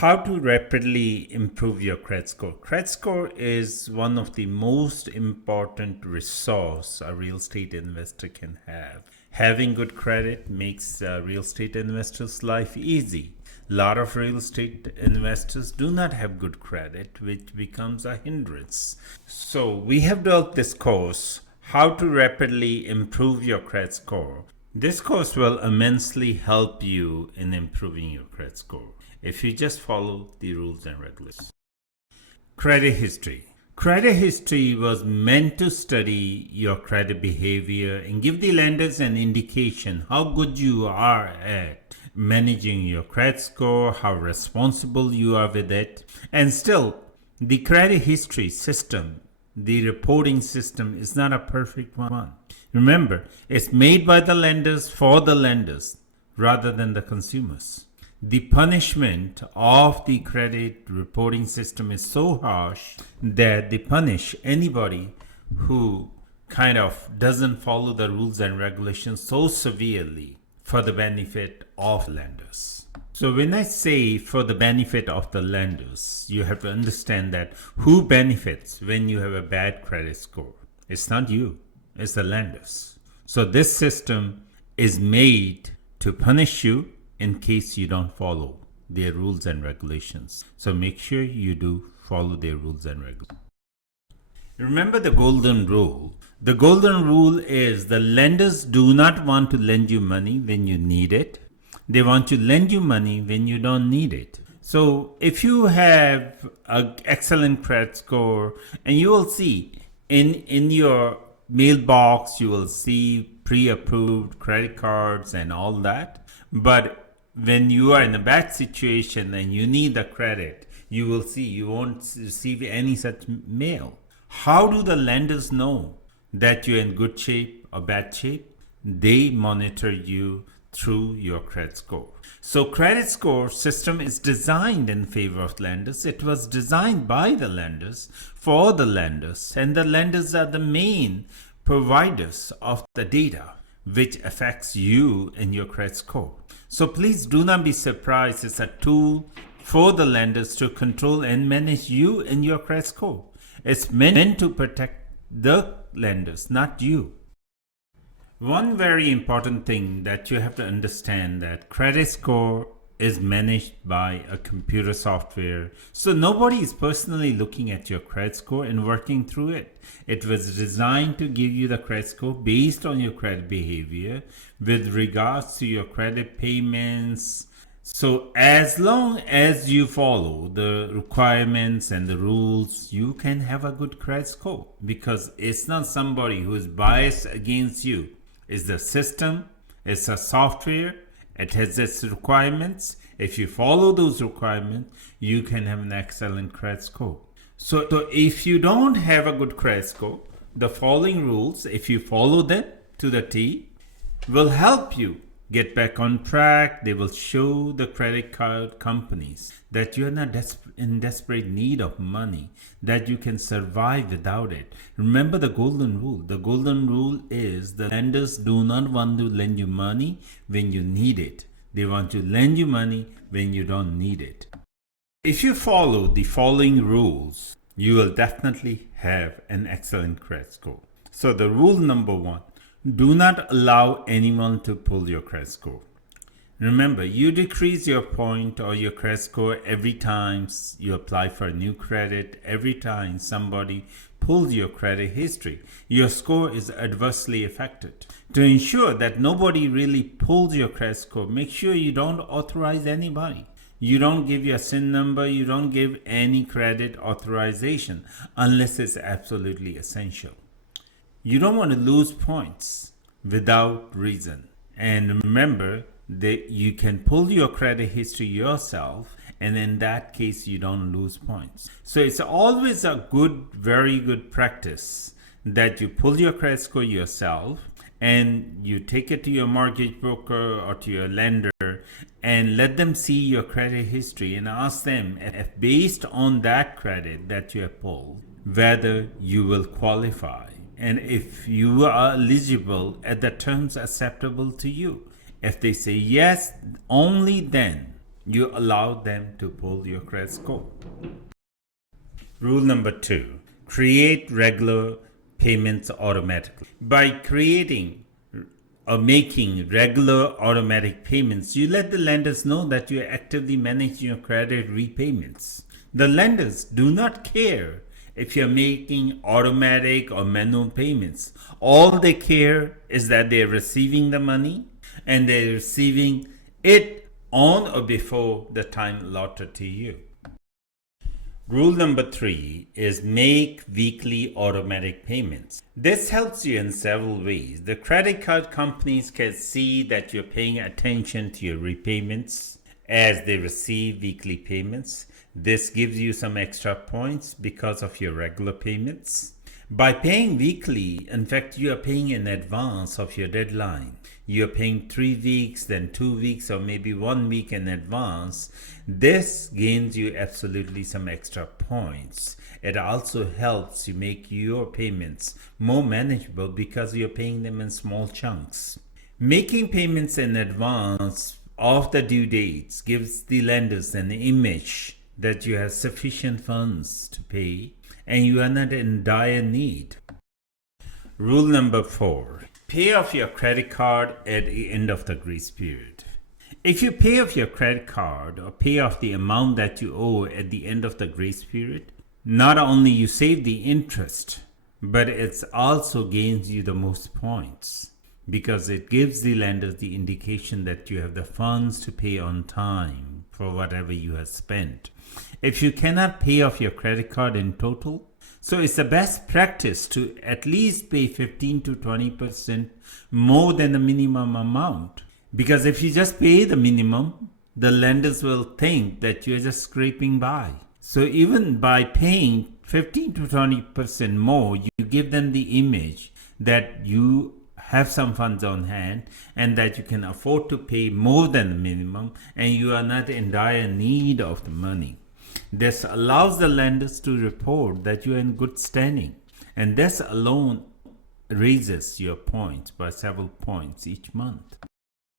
How to rapidly improve your credit score. Credit score is one of the most important resource a real estate investor can have. Having good credit makes a real estate investor's life easy. A lot of real estate investors do not have good credit, which becomes a hindrance. So we have built this course, How to Rapidly Improve Your Credit Score. This course will immensely help you in improving your credit score if you just follow the rules and regulations. Credit history. Credit history was meant to study your credit behavior and give the lenders an indication how good you are at managing your credit score, how responsible you are with it. And still, the credit history system, the reporting system, is not a perfect one. Remember, it's made by the lenders for the lenders rather than the consumers. The punishment of the credit reporting system is so harsh that they punish anybody who kind of doesn't follow the rules and regulations so severely for the benefit of lenders. So when I say for the benefit of the lenders, you have to understand that who benefits when you have a bad credit score? It's not you, it's the lenders. So this system is made to punish you in case you don't follow their rules and regulations. So make sure you do follow their rules and regulations. Remember the golden rule. The golden rule is the lenders do not want to lend you money when you need it. They want to lend you money when you don't need it. So if you have an excellent credit score, and you will see in your mailbox, you will see pre-approved credit cards and all that. But when you are in a bad situation and you need the credit, you will see you won't receive any such mail. How do the lenders know that you're in good shape or bad shape? They monitor you through your credit score. So credit score system is designed in favor of lenders. It was designed by the lenders for the lenders, and the lenders are the main providers of the data which affects you and your credit score. So please do not be surprised. It's a tool for the lenders to control and manage you and your credit score. It's meant to protect the lenders, not you. One very important thing that you have to understand, that credit score is managed by a computer software. So nobody is personally looking at your credit score and working through it. It was designed to give you the credit score based on your credit behavior with regards to your credit payments. So as long as you follow the requirements and the rules, you can have a good credit score, because it's not somebody who is biased against you. It's the system, it's a software, it has its requirements. If you follow those requirements, you can have an excellent credit score. So if you don't have a good credit score, the following rules, if you follow them to the T, will help you get back on track. They will show the credit card companies that you are not in desperate need of money, that you can survive without it. Remember the golden rule. The golden rule is the lenders do not want to lend you money when you need it. They want to lend you money when you don't need it. If you follow the following rules, you will definitely have an excellent credit score. So the rule number 1, do not allow anyone to pull your credit score. Remember, you decrease your point or your credit score every time you apply for a new credit, every time somebody pulls your credit history. Your score is adversely affected. To ensure that nobody really pulls your credit score, make sure you don't authorize anybody. You don't give your SIN number, you don't give any credit authorization unless it's absolutely essential. You don't want to lose points without reason. And remember that you can pull your credit history yourself, and in that case you don't lose points. So it's always a very good practice that you pull your credit score yourself and you take it to your mortgage broker or to your lender and let them see your credit history and ask them if based on that credit that you have pulled, whether you will qualify. And if you are eligible at the terms acceptable to you. If they say yes, only then you allow them to pull your credit score. Rule number 2, create regular payments automatically. By creating or making regular automatic payments, you let the lenders know that you are actively managing your credit repayments. The lenders do not care if you're making automatic or manual payments. All they care is that they're receiving the money and they're receiving it on or before the time allotted to you. Rule number 3 is make weekly automatic payments. This helps you in several ways. The credit card companies can see that you're paying attention to your repayments as they receive weekly payments. This gives you some extra points because of your regular payments. By paying weekly, in fact, you are paying in advance of your deadline. You're paying 3 weeks, then 2 weeks, or maybe 1 week in advance. This gains you absolutely some extra points. It also helps you make your payments more manageable because you're paying them in small chunks. Making payments in advance of the due dates gives the lenders an image that you have sufficient funds to pay and you are not in dire need. Rule number 4, pay off your credit card at the end of the grace period. If you pay off your credit card or pay off the amount that you owe at the end of the grace period, not only you save the interest, but it also gains you the most points because it gives the lenders the indication that you have the funds to pay on time for whatever you have spent. If you cannot pay off your credit card in total, so it's the best practice to at least pay 15 to 20% more than the minimum amount. Because if you just pay the minimum, the lenders will think that you're just scraping by. So even by paying 15 to 20% more, you give them the image that you have some funds on hand and that you can afford to pay more than the minimum and you are not in dire need of the money. This allows the lenders to report that you are in good standing, and this alone raises your points by several points each month.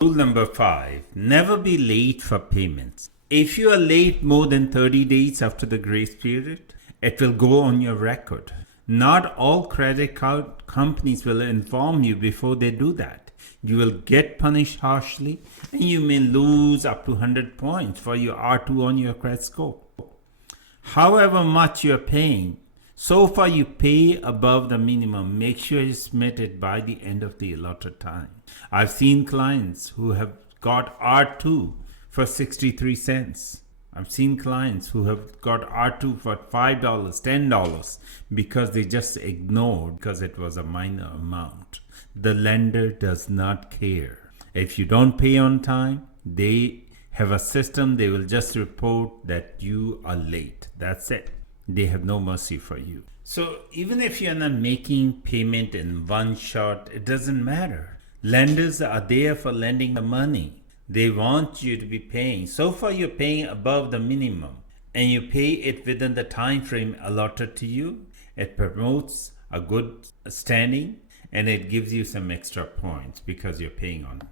Rule number 5, never be late for payments. If you are late more than 30 days after the grace period, it will go on your record. Not all credit card companies will inform you before they do that. You will get punished harshly and you may lose up to 100 points for your R2 on your credit score. However much you are paying, so far you pay above the minimum, make sure you submit it by the end of the allotted time. I've seen clients who have got R2 for 63 cents. I've seen clients who have got R2 for $5, $10 because they just ignored because it was a minor amount. The lender does not care. If you don't pay on time, they have a system, they will just report that you are late. That's it. They have no mercy for you. So even if you're not making payment in one shot, it doesn't matter. Lenders are there for lending the money. They want you to be paying. So far you're paying above the minimum and you pay it within the time frame allotted to you. It promotes a good standing and it gives you some extra points because you're paying on it.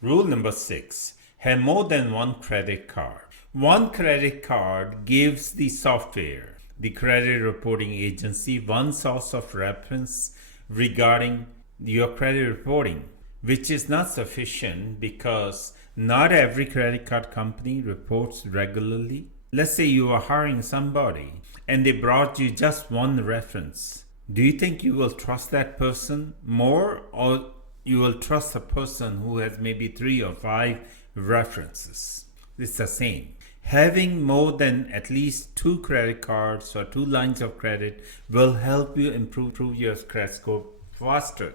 Rule number 6, have more than one credit card. One credit card gives the software, the credit reporting agency, one source of reference regarding your credit reporting, which is not sufficient because not every credit card company reports regularly. Let's say you are hiring somebody and they brought you just one reference. Do you think you will trust that person more or you will trust a person who has maybe 3 or 5 references? It's the same. Having more than at least 2 credit cards or 2 lines of credit will help you improve your credit score faster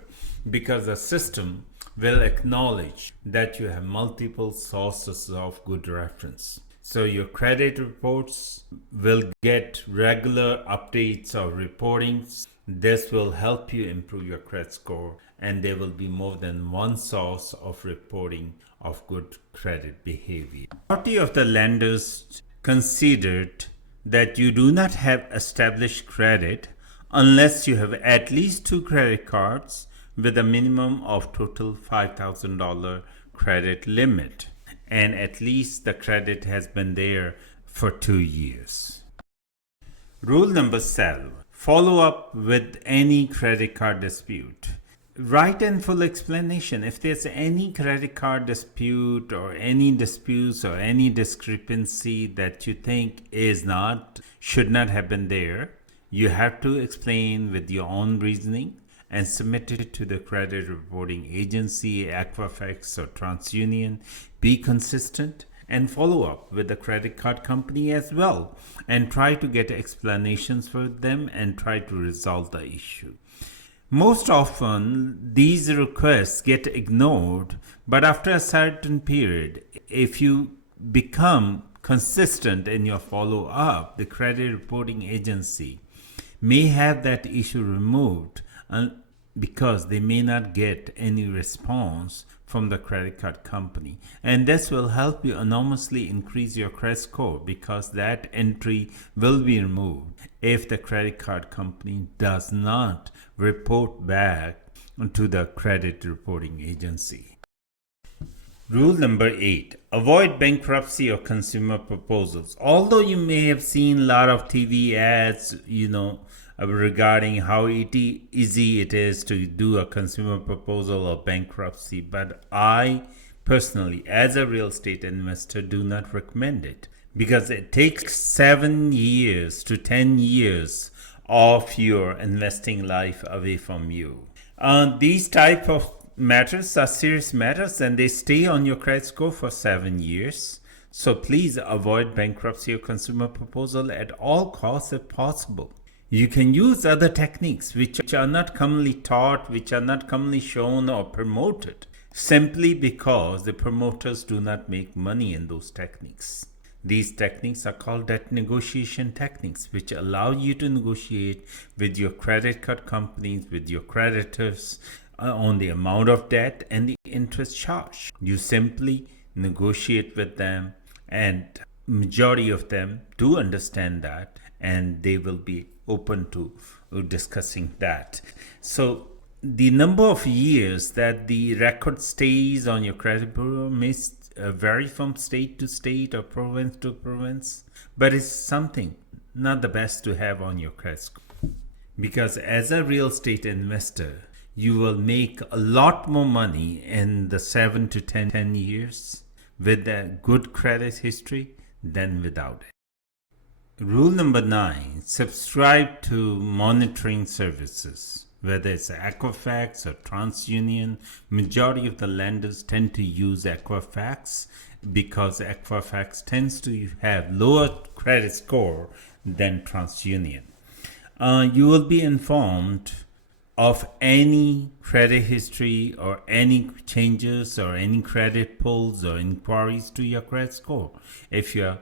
because the system will acknowledge that you have multiple sources of good reference. So your credit reports will get regular updates or reportings. This will help you improve your credit score and there will be more than one source of reporting of good credit behavior. Majority of the lenders considered that you do not have established credit unless you have at least 2 credit cards with a minimum of total $5,000 credit limit. and at least the credit has been there for 2 years. Rule number 7: follow up with any credit card dispute. Write in full explanation. If there's any credit card dispute or any disputes or any discrepancy that you think should not have been there, you have to explain with your own reasoning and submit it to the credit reporting agency, Equifax or TransUnion. Be consistent and follow up with the credit card company as well, and try to get explanations for them and try to resolve the issue. Most often, these requests get ignored, but after a certain period, if you become consistent in your follow up, the credit reporting agency may have that issue removed because they may not get any response from the credit card company. And this will help you enormously increase your credit score, because that entry will be removed if the credit card company does not report back to the credit reporting agency. Rule number 8: avoid bankruptcy or consumer proposals. Although you may have seen a lot of TV ads, regarding how easy it is to do a consumer proposal or bankruptcy, but I personally, as a real estate investor, do not recommend it, because it takes 7 years to 10 years of your investing life away from you. These type of matters are serious matters, and they stay on your credit score for 7 years. So please avoid bankruptcy or consumer proposal at all costs if possible. You can use other techniques which are not commonly taught, which are not commonly shown or promoted, simply because the promoters do not make money in those techniques. These techniques are called debt negotiation techniques, which allow you to negotiate with your credit card companies, with your creditors, on the amount of debt and the interest charge. You simply negotiate with them, and majority of them do understand that, and they will be open to discussing that. So the number of years that the record stays on your credit bureau may vary from state to state or province to province, but it's something not the best to have on your credit score, because as a real estate investor, you will make a lot more money in the 7 to 10 years with a good credit history than without it. Rule number 9: subscribe to monitoring services. Whether it's Equifax or TransUnion, majority of the lenders tend to use Equifax because Equifax tends to have lower credit score than TransUnion. You will be informed of any credit history or any changes or any credit pulls or inquiries to your credit score if you're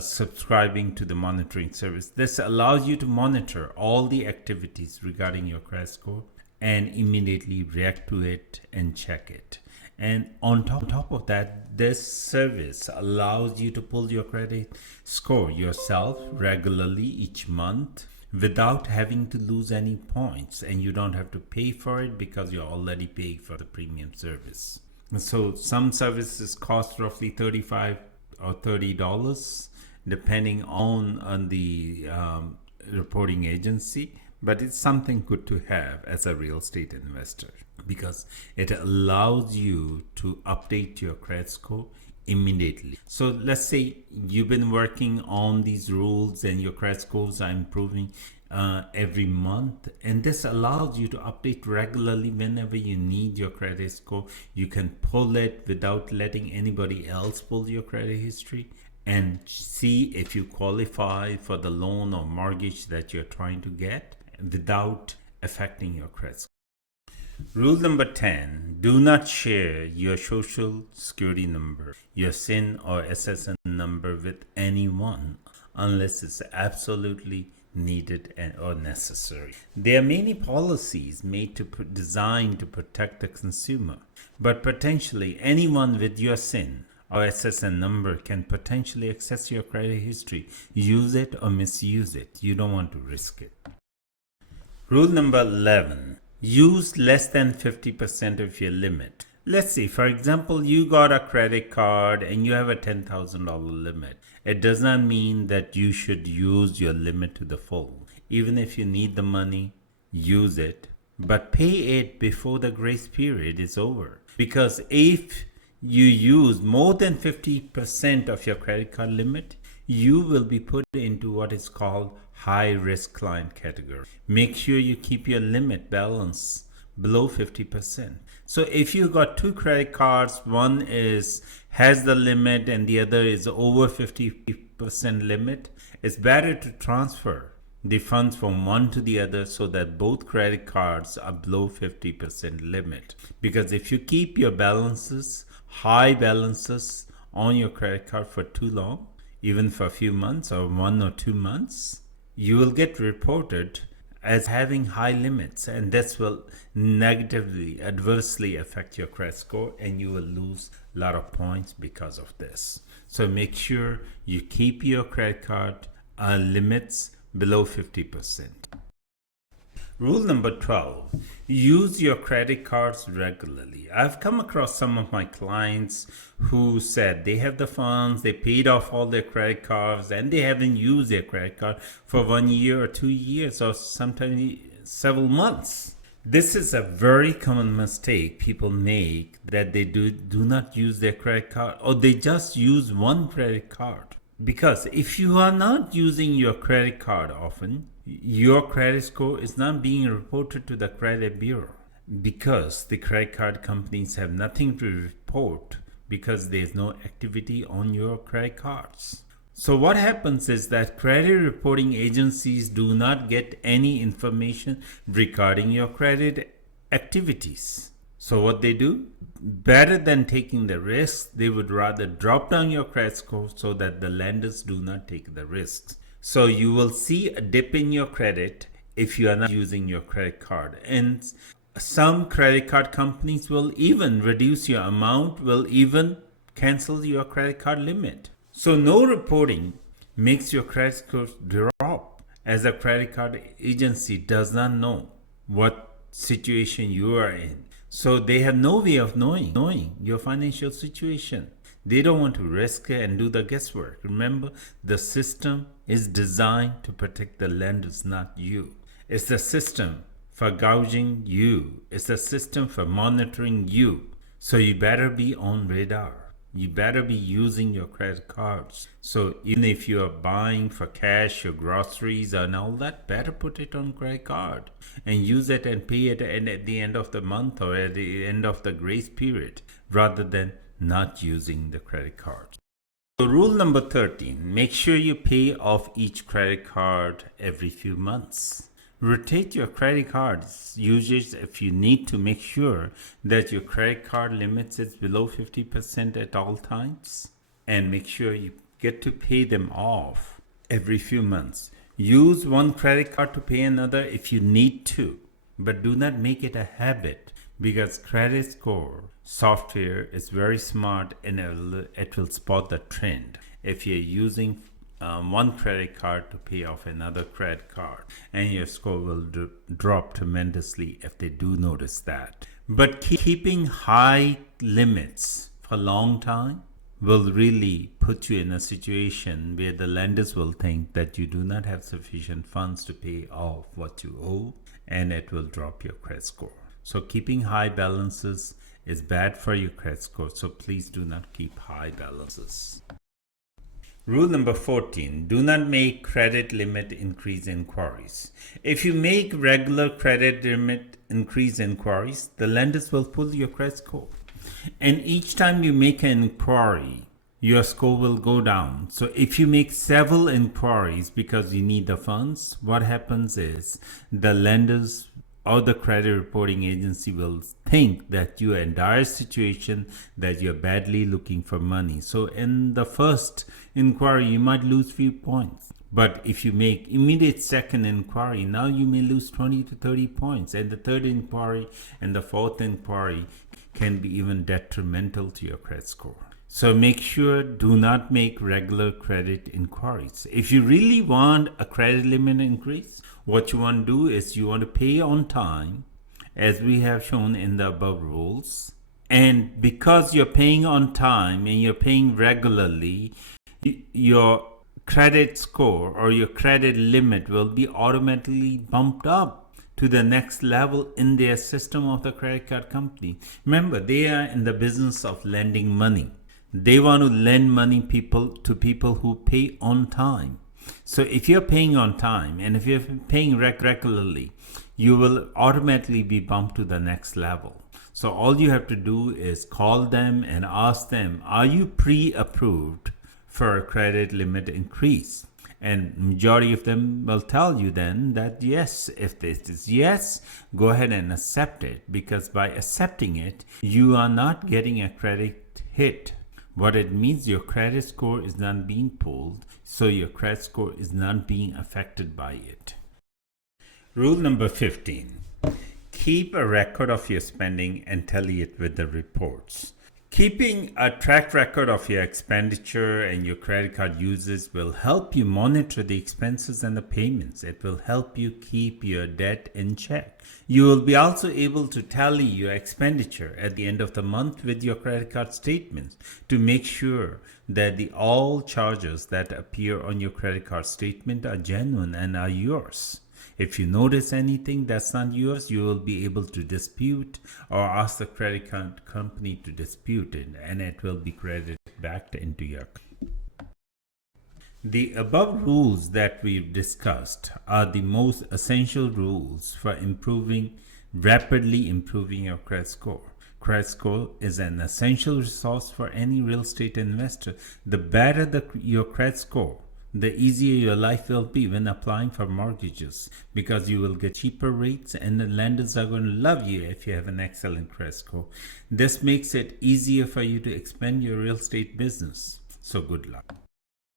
subscribing to the monitoring service. This allows you to monitor all the activities regarding your credit score and immediately react to it and check it. And on top of that, this service allows you to pull your credit score yourself regularly each month without having to lose any points, and you don't have to pay for it because you're already paying for the premium service. So some services cost roughly $35 or $30 depending on the reporting agency, but it's something good to have as a real estate investor because it allows you to update your credit score immediately. So let's say you've been working on these rules and your credit scores are improving every month, and this allows you to update regularly whenever you need your credit score. You can pull it without letting anybody else pull your credit history and see if you qualify for the loan or mortgage that you're trying to get without affecting your credit score. Rule number 10: do not share your social security number, your SIN or SSN number with anyone unless it's absolutely needed or necessary. There are many policies designed to protect the consumer, but potentially anyone with your SIN or SSN number can potentially access your credit history, use it or misuse it. You don't want to risk it. Rule number 11: use less than 50% of your limit. Let's see, for example, you got a credit card and you have a $10,000 limit. It does not mean that you should use your limit to the full. Even if you need the money, use it, but pay it before the grace period is over. Because if you use more than 50% of your credit card limit, you will be put into what is called high risk client category. Make sure you keep your limit balance below 50%. So if you got two credit cards, one has the limit and the other is over 50% limit, it's better to transfer the funds from one to the other so that both credit cards are below 50% limit. Because if you keep your high balances on your credit card for too long, even for a few months or 1 or 2 months, you will get reported as having high limits, and this will adversely affect your credit score, and you will lose a lot of points because of this. So make sure you keep your credit card limits below 50%. Rule number 12, use your credit cards regularly. I've come across some of my clients who said they have the funds, they paid off all their credit cards, and they haven't used their credit card for 1 year or 2 years or sometimes several months. This is a very common mistake people make, that they do not use their credit card, or they just use one credit card. Because if you are not using your credit card often, your credit score is not being reported to the credit bureau, because the credit card companies have nothing to report because there's no activity on your credit cards. So what happens is that credit reporting agencies do not get any information regarding your credit activities. So what they do, better than taking the risk, they would rather drop down your credit score so that the lenders do not take the risks. So you will see a dip in your credit if you are not using your credit card. And some credit card companies will even reduce your amount, will even cancel your credit card limit. So no reporting makes your credit score drop, as a credit card agency does not know what situation you are in. So they have no way of knowing your financial situation. They don't want to risk it and do the guesswork. Remember, the system is designed to protect the lenders, not you. It's the system for gouging you. It's the system for monitoring you. So you better be on radar. You better be using your credit cards. So even if you are buying for cash, your groceries and all that, better put it on credit card and use it and pay it at the end of the month or at the end of the grace period, rather than not using the credit card. So rule number 13, make sure you pay off each credit card every few months. Rotate your credit cards usage if you need to. Make sure that your credit card limits is below 50% at all times, and make sure you get to pay them off every few months. Use one credit card to pay another if you need to, but do not make it a habit, because credit score software is very smart and it will spot the trend. If you're using one credit card to pay off another credit card, and your score will drop tremendously if they do notice that. But keeping high limits for a long time will really put you in a situation where the lenders will think that you do not have sufficient funds to pay off what you owe, and it will drop your credit score. So keeping high balances is bad for your credit score, so please do not keep high balances. Rule number 14, do not make credit limit increase inquiries. If you make regular credit limit increase inquiries, the lenders will pull your credit score. And each time you make an inquiry, your score will go down. So if you make several inquiries because you need the funds, what happens is the lenders or the credit reporting agency will think that you are in dire situation, that you're badly looking for money. So in the first inquiry, you might lose few points. But if you make immediate second inquiry, now you may lose 20 to 30 points. And the third inquiry and the fourth inquiry can be even detrimental to your credit score. So make sure, do not make regular credit inquiries. If you really want a credit limit increase, what you want to do is you want to pay on time, as we have shown in the above rules, And because you're paying on time and you're paying regularly, your credit score or your credit limit will be automatically bumped up to the next level in their system of the credit card company. Remember, they are in the business of lending money. They want to lend money to people who pay on time. So if you're paying on time and if you're paying regularly, you will automatically be bumped to the next level. So all you have to do is call them and ask them, are you pre-approved for a credit limit increase? And majority of them will tell you then that yes. If this is yes, go ahead and accept it, because by accepting it, you are not getting a credit hit. What it means, your credit score is not being pulled, so your credit score is not being affected by it. Rule number 15. Keep a record of your spending and tally it with the reports. Keeping a track record of your expenditure and your credit card uses will help you monitor the expenses and the payments. It will help you keep your debt in check. You will be also able to tally your expenditure at the end of the month with your credit card statements to make sure that all charges that appear on your credit card statement are genuine and are yours. If you notice anything that's not yours, you will be able to dispute or ask the credit card company to dispute it, and it will be credited back into your account. The above rules that we've discussed are the most essential rules for rapidly improving your credit score. Credit score is an essential resource for any real estate investor. The better your credit score, the easier your life will be when applying for mortgages, because you will get cheaper rates and the lenders are going to love you if you have an excellent credit score. This makes it easier for you to expand your real estate business. So good luck.